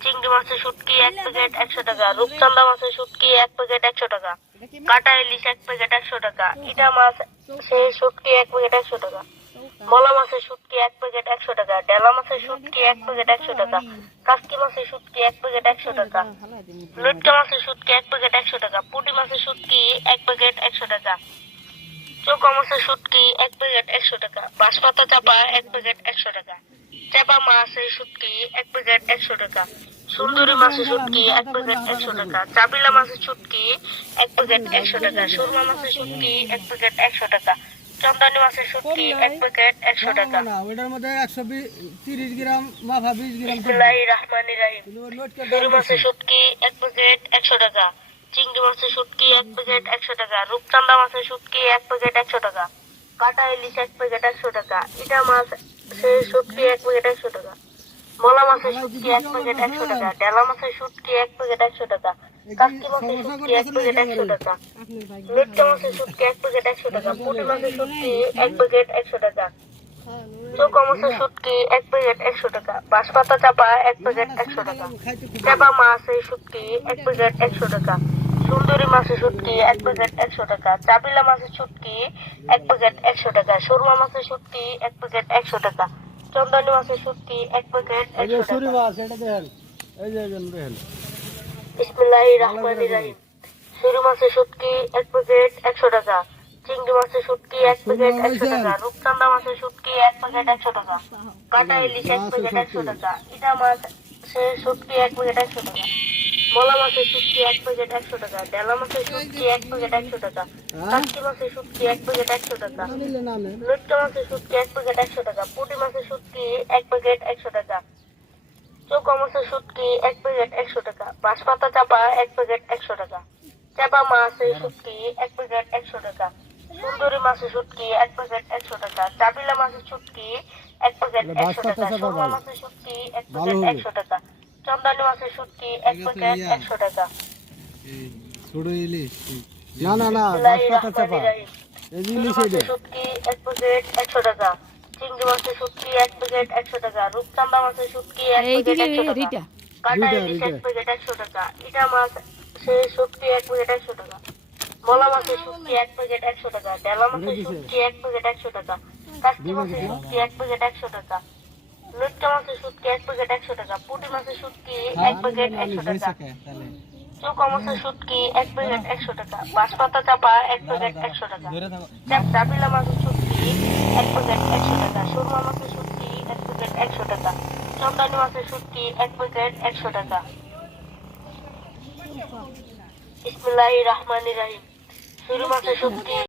চিংড়ি মাছের শুটকি এক প্যাকেট একশো টাকা রূপচান্দা মাছের শুটকি এক প্যাকেট একশো টাকা কাটা ইলিশ এক প্যাকেট একশো টাকা ইটা মাছ সেই শুটকি এক প্যাকেট একশো টাকা মলা মাছের শুটকি এক প্যাকেট একশো টাকা ডেলা মাছের শুটকি এক প্যাকেট একশো টাকা কাসকি মাছের শুটকি এক প্যাকেট একশো টাকা লুটকা মাছের শুটকি এক প্যাকেট একশো টাকা পুঁটি মাছের শুটকি এক প্যাকেট একশো টাকা চৌকা মাছের শুটকি এক প্যাকেট একশো টাকা বাঁশপাতা চাপা এক প্যাকেট একশো টাকা চাপা মাছের শুটকি এক প্যাকেট একশো টাকা। সুন্দরী মাছের শুটকি এক প্যাকেট একশো টাকা। চাবিলা মাছের শুটকি এক প্যাকেট একশো টাকা। সুরমা মাছের শুটকি এক প্যাকেট একশো টাকা। চন্দানি মাছের শুটকি এক প্যাকেট একশো টাকা। ওটার মধ্যে একশো তিরিশ গ্রাম বিশ মাছের শুটকি এক প্যাকেট একশো টাকা। চিংড়ি মাছের শুটকি এক প্যাকেট একশো টাকা। রূপচান্দা মাছের শুটকি এক প্যাকেট একশো টাকা। কাটা ইলিশ এক প্যাকেট একশো টাকা। ইটা মাছ সেই শুটকি এক প্যাকেট একশো টাকা মলা মাছের শুটকি এক প্যাকেট একশো টাকা ডেলা মাছের শুটকি এক প্যাকেট একশো টাকা কাস্কি মাছের শুটকি এক প্যাকেট একশো টাকা মাছের শুটকি এক প্যাকেট একশো টাকা পুঁটি মাছের শুটকি এক প্যাকেট একশো টাকা চৌকা মাছের শুটকি এক প্যাকেট একশো টাকা বাঁশপাতা চাপা এক প্যাকেট একশো টাকা চাপা মাছের শুটকি এক প্যাকেট একশো টাকা সুন্দরী মাছের শুটকি এক প্যাকেট একশো টাকা চাপিলা মাছের শুটকি এক প্যাকেট একশো টাকা সুরমা মাছের শুটকি এক প্যাকেট একশো টাকা চন্দনী মাছের শুটকি এক প্যাকেট একশো টাকা। মাছ এটা দেখেন এই যে একজন দেখেন। বিসমিল্লাহির রহমানির রহিম। সুরি মাছের শুটকি এক প্যাকেট একশো টাকা চিংড়ি মাছের শুটকি এক প্যাকেট একশো টাকা রূপচান্দা মাছের শুটকি এক প্যাকেট একশো টাকা কাটা ইলিশ এক প্যাকেট একশো টাকা ইটা মাছ সে শুটকি এক প্যাকেট একশো টাকা। মলা মাছের শুটকি এক প্যাকেট একশো টাকা ডেলা মাছের শুটকি এক প্যাকেট একশো টাকা কাটকি মাছের শুটকি এক প্যাকেট একশো টাকা লুটকা মাছের শুটকি এক প্যাকেট একশো টাকা পুঁটি মাছের শুটকি এক প্যাকেট একশো টাকা চৌকা মাছের শুটকি এক প্যাকেট একশো টাকা বাঁশপাতা চাপা এক প্যাকেট একশো টাকা চাপা মাছের শুটকি এক প্যাকেট একশো টাকা সুন্দরী মাছের শুটকি এক প্যাকেট একশো টাকা চাপিলা মাছের শুটকি এক প্যাকেট একশো টাকা সুরমা মাছের শুটকি এক প্যাকেট একশো টাকা চন্দানি মাছের শুটকি এক প্যাকেট একশো টাকা। ছোট ইলিশ। না না না বিসমিল্লাহির বাঁশপাতা চাপা। এই ইলিশ এটা। শুটকি এক প্যাকেট একশো টাকা। চিংড়ি মাছের শুটকি এক প্যাকেট একশো টাকা। রূপচান্দা মাছের শুটকি এক প্যাকেট একশো টাকা। কাটা ইলিশ এক প্যাকেট একশো টাকা। ইটা মাছ সে শুটকি এক প্যাকেট একশো টাকা। মলা মাছের শুটকি এক প্যাকেট একশো টাকা। ডেলা মাছের শুটকি এক প্যাকেট একশো টাকা। কাস্কি মাছের শুটকি এক প্যাকেট একশো টাকা। লুটকা মাছের শুটকি এক প্যাকেট একশো টাকা পুঁটি মাছের শুটকি এক প্যাকেট একশো টাকা। চৌকা মাছের শুটকি এক প্যাকেট একশো টাকা বাঁশপাতা চাপা এক প্যাকেট একশো টাকা। চাপিলা মাছের শুটকি এক প্যাকেট একশো টাকা সুরমা মাছের শুটকি এক প্যাকেট একশো টাকা চন্দানি মাছের শুটকি এক প্যাকেট একশো টাকা। রহমানির রহিম। সুরি মাছের শুটকি